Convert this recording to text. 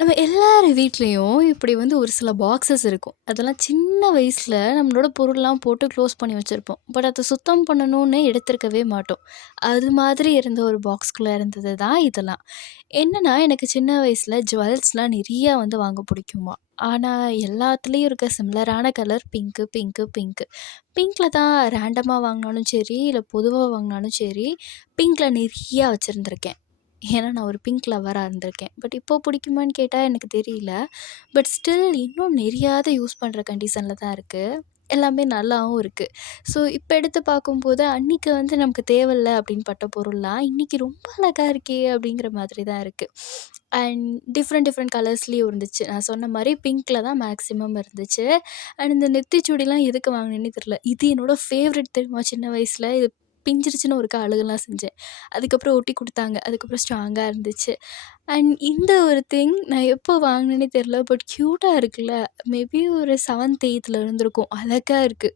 நம்ம எல்லார் வீட்லயும் இப்படி ஒரு சில பாக்ஸஸ் இருக்கும். அதெல்லாம் சின்ன வயசுல நம்மளோட பொருள்லாம் போட்டு க்ளோஸ் பண்ணி வச்சிருப்போம். பட் அத சுத்தம் பண்ணணும்னு எடுத்திருக்கவே மாட்டோம். அது மாதிரி இருந்த ஒரு பாக்ஸ்குள்ள இருந்தது தான் இதெல்லாம். என்னன்னா, எனக்கு சின்ன வயசுல ஜுவல்ஸ்லாம் நெறையா வாங்க பிடிக்குமா. ஆனா, எல்லாத்துலயும் இருக்க சிமிலரான கலர் பிங்க்கு, பிங்க்கு, பிங்க்கு. பிங்க்ல தான் ரேண்டமா வாங்குனாலும் சரி, இல்ல பொதுவா வாங்குனாலும் சரி, பிங்க்ல நெறையா வச்சிருந்திருக்கேன். ஏன்னா, நான் ஒரு பிங்க் லவ்வரா இருந்திருக்கேன். பட் இப்போ பிடிக்குமான்னு கேட்டா எனக்கு தெரியல. பட் ஸ்டில் இன்னும் நெறையாத யூஸ் பண்ற கண்டிஷன்ல தான் இருக்கு. எல்லாமே நல்லாவும் இருக்கு. ஸோ இப்ப எடுத்து பார்க்கும்போது, அன்னைக்கு நமக்கு தேவையில்ல அப்படின்னு பட்ட பொருள்லாம், இன்னைக்கு ரொம்ப அழகா இருக்கே அப்படிங்கிற மாதிரி தான் இருக்கு. அண்ட் டிஃப்ரெண்ட் டிஃப்ரெண்ட் கலர்ஸ்லயும் இருந்துச்சு. நான் சொன்ன மாரி பிங்க்ல தான் மேக்ஸிமம் இருந்துச்சு. அண்ட் இந்த நெத்திச்சூடிலாம் எதுக்கு வாங்குனேன்னே தெரியல. இது என்னோட ஃபேவரைட் தெரியுமா சின்ன வயசுல. இது பிஞ்சிருச்சுன்னு ஒருக்கா அழுகலாம் செஞ்சேன். அதுக்கப்புறம் ஒட்டி குடுத்தாங்க. அதுக்கப்புறம் ஸ்ட்ராங்கா இருந்துச்சு. அண்ட் இந்த ஒரு திங் நான் எப்போ வாங்குனேன்னே தெரியல. பட் க்யூட்டா இருக்குல்ல. மேபி ஒரு 7த், 8த்ல இருந்திருக்கும். அழகா இருக்கு.